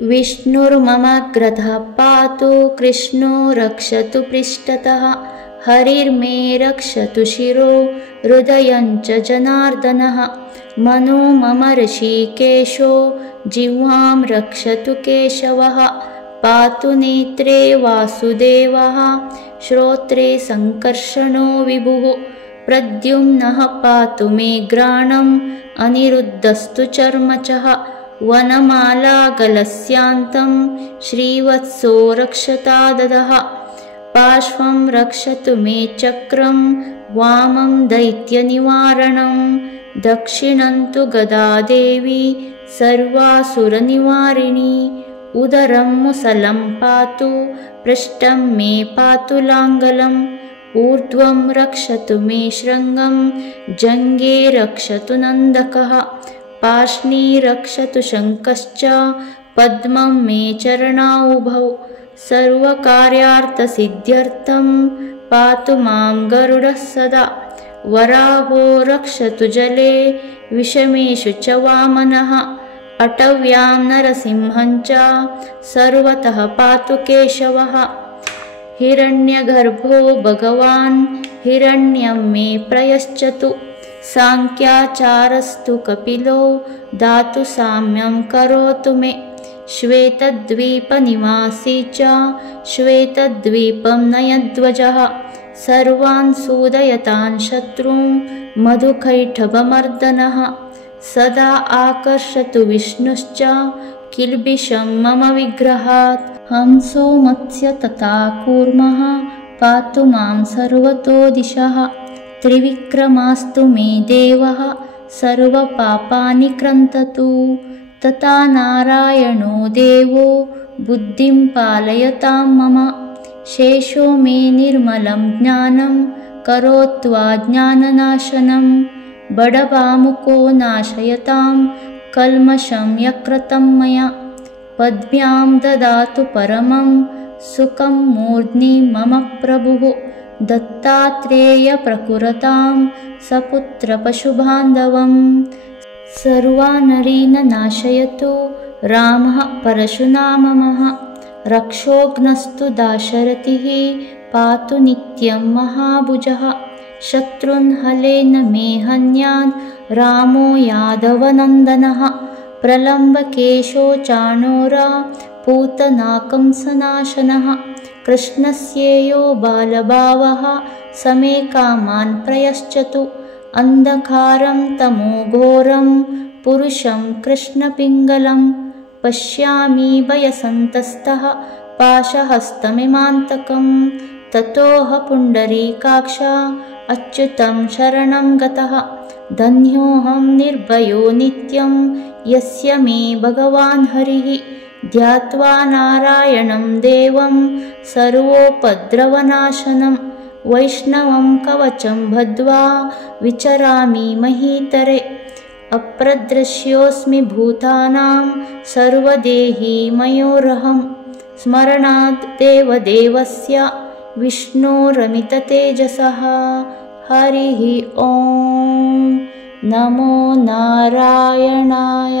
विष्णुर्ममग्रतः पातु कृष्णो रक्षतु पृष्ठतः हरिर्मे रक्षतु शिरो हृदयञ्च जनार्दनः मनो मम ऋषिकेशो जिह्वां रक्षतु केशवः पातु नेत्रे वासुदेवः श्रोत्रे सङ्कर्षणो विभुः प्रद्युम्नः पातु मे घ्राणम् अनिरुद्धस्तु चर्मचः वनमालागलस्यान्तं श्रीवत्सो रक्षताददः पार्श्वं रक्षतु मे चक्रं वामं दैत्यनिवारणं दक्षिणं तु गदादेवी सर्वासुरनिवारिणी उदरं मुसलं पातु पृष्ठं मे पातु लाङ्गलम् ऊर्ध्वं रक्षतु मे शृङ्गं जङ्गे रक्षतु नन्दकः पार्ष्णी रक्षतु शङ्खश्च पद्मं मे चरणाउभौ सर्वकार्यार्थसिद्ध्यर्थं पातु मां गरुडः सदा वराहो रक्षतु जले विषमेषु च वामनः अटव्यां नरसिंहं च सर्वतः पातु केशवः हिरण्यगर्भो भगवान् हिरण्यं मे प्रयश्चतु साङ्ख्याचारस्तु कपिलो दातु साम्यं करोतु मे श्वेतद्वीपनिवासी च श्वेतद्वीपं नयध्वजः सर्वान् सूदयतान् शत्रून् मधुकैटभमर्दनः सदा आकर्षतु विष्णुश्च किल्बिषं मम विग्रहात् हंसो मत्स्य तथा कूर्मः पातु मां सर्वतो दिशः त्रिविक्रमास्तु मे देवः सर्वपापानि क्रन्ततु तथा नारायणो देवो बुद्धिं पालयतां मम शेषो मे निर्मलं ज्ञानं करोत्वा बडबामुको नाशयतां कल्मषं यकृतं मया पद्भ्यां ददातु परमं सुखं मूर्ध्नि मम प्रभुः दत्तात्रेयप्रकुरतां सपुत्रपशुबान्धवं सर्वानरीन् नाशयतु रामः परशुरामः रक्षोघ्नस्तु दाशरथिः पातु नित्यं महाभुजः शत्रुन् हलेन मे हन्यात् रामो यादवनन्दनः प्रलम्बकेशो चाणूरा पूतनाकंसनाशनः कृष्णस्येयो बालभावः समे कामान् प्रयश्चतु अन्धकारं तमोघोरं पुरुषं कृष्णपिङ्गलं पश्यामि भयसन्तस्तः पाशहस्तमिमान्तकं ततोह पुण्डरीकाक्ष अच्युतं शरणं गतः धन्योऽहं निर्भयो नित्यं यस्य मे भगवान् हरिः ध्यात्वा नारायणं देवं सर्वोपद्रवनाशनं वैष्णवं कवचं बद्ध्वा विचरामि महीतरे अप्रदृश्योऽस्मि भूतानां सर्वदेही मयोरहं स्मरणात् देवदेवस्य विष्णोरमिततेजसः हरिः ॐ नमो नारायणाय।